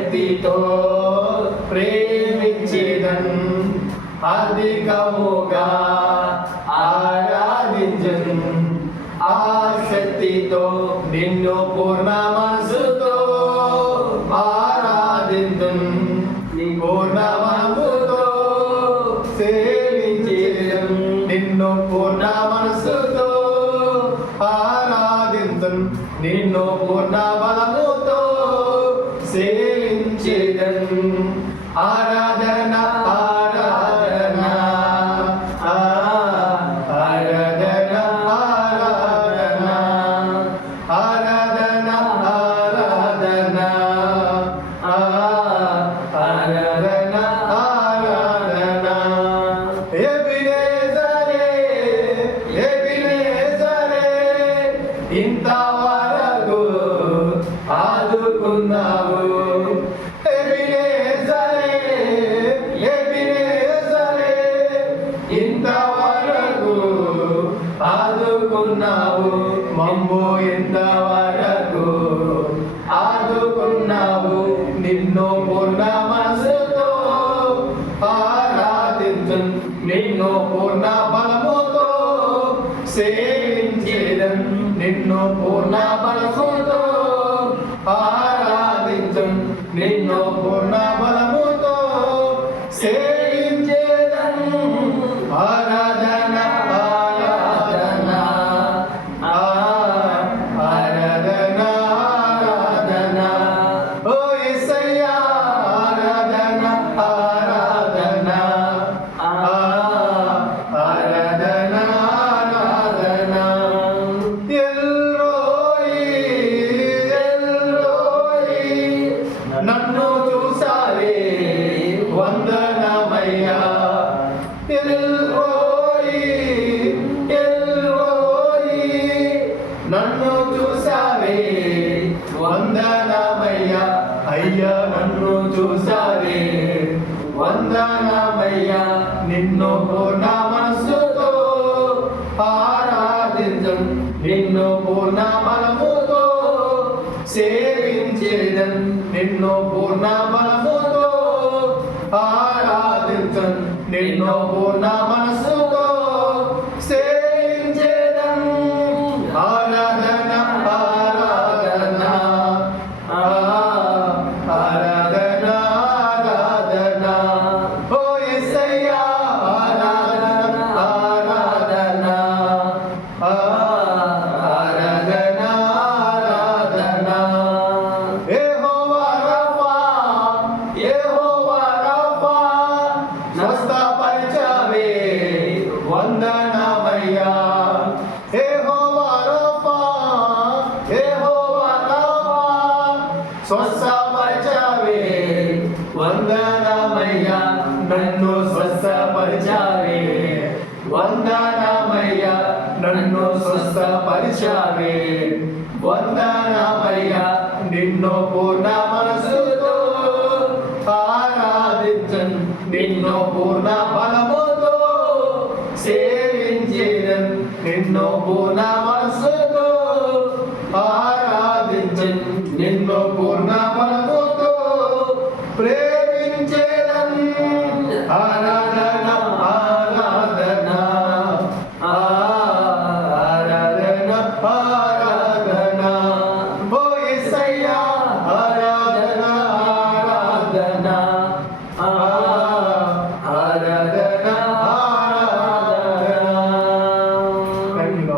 శక్తితో ప్రేమించేదన్. అధికముగా ఆరాధించను. ఆ శక్తితో నిన్ను పూర్ణ మనసుతో ఆరాధించను. నీ పూర్ణ మనసుతో సేవించేదన్. నిన్ను పూర్ణ మనసుతో ఆరాధించను. నిన్ను పూర్ణ మనసు ఇంతవరకు ఆదుకున్నావు. మమ్ము ఇంతవరకు ఆదుకున్నావు. నిన్ను పూర్ణ మనసుతో ఆరాధించు. నిన్ను పూర్ణ బలముతో సేవించేదం. నిన్ను పూర్ణ బలముతో ఆరాధించు. నిన్ను పూర్ణ బలముతో నిన్ను పూర్ణ మనస్సుతో ఆరాధించం. నిన్ను పూర్ణ బలముతో సేవించేదం. నిన్ను పూర్ణ బలముతో ఆరాధించం. నిన్ను పూర్ణ స్వస్థపరచావే. వందనమయ్యా నన్ను స్వస్థపరిచావే. వందనమయ్యా నన్ను స్వస్థపరిచావే. వందనమయ్యా నిన్ను పూర్ణ మనసుతో ఆరాధించను నిన్ను పూర్ణ బలముతో సేవించేదన్ నిన్ను పూర్ణ మనసుతో ఆరా ఆరాధించన్ నిన్ను పూర్ణ బలముతో ప్రే